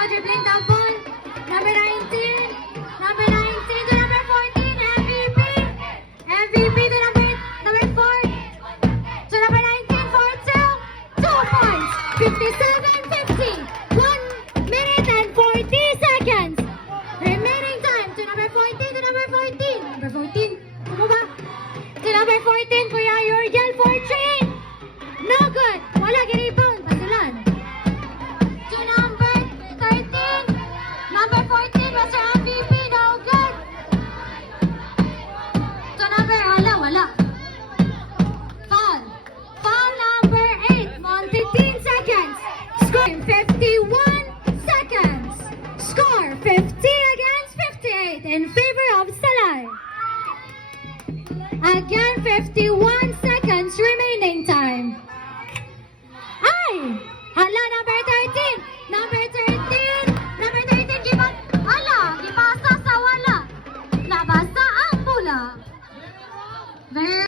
now dribbling the ball. Number 19. Number 19 to number 14. MVP. MVP to number 4. To number 19 for 2. 2 points. 57.